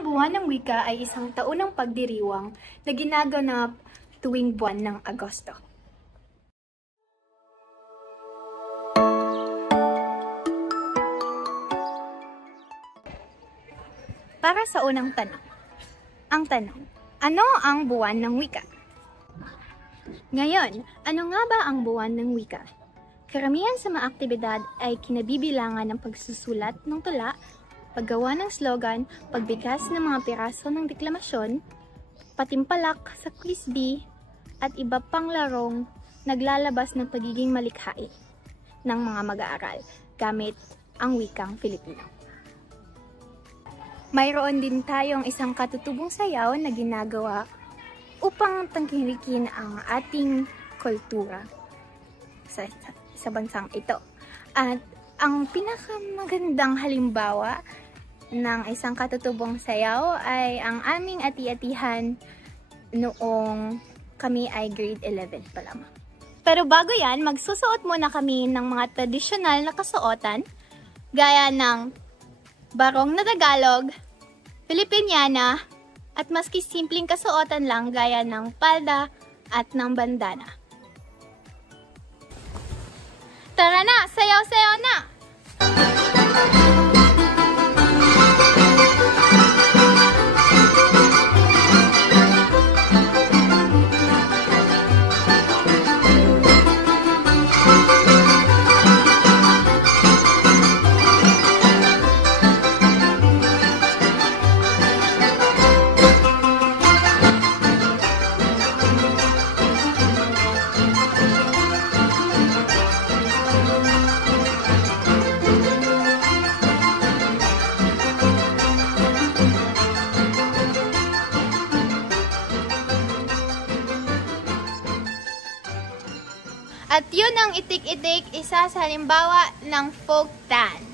Ang buwan ng wika ay isang taunang pagdiriwang na ginaganap tuwing buwan ng Agosto. Para sa unang tanong. Ang tanong, ano ang buwan ng wika? Ngayon, ano nga ba ang buwan ng wika? Karamihan sa mga aktibidad ay kinabibilangan ng pagsusulat ng tula, paggawa ng slogan, pagbigkas ng mga piraso ng deklamasyon, patimpalak sa quiz bee, at iba pang larong naglalabas ng pagiging malikhain ng mga mag-aaral gamit ang wikang Filipino. Mayroon din tayong isang katutubong sayaw na ginagawa upang tangkilikin ang ating kultura sa bansang ito. At ang pinakamagandang halimbawa ng isang katutubong sayaw ay ang aming ati-atihan noong kami ay grade 11 pa lamang. Pero bago yan, magsusuot muna kami ng mga tradisyonal na kasuotan gaya ng barong na Tagalog, Filipiniana, at maski simpleng kasuotan lang gaya ng palda at ng bandana. Tara na! Sayaw-sayaw na! At yun ang itik-itik, isa sa halimbawa ng folk dance.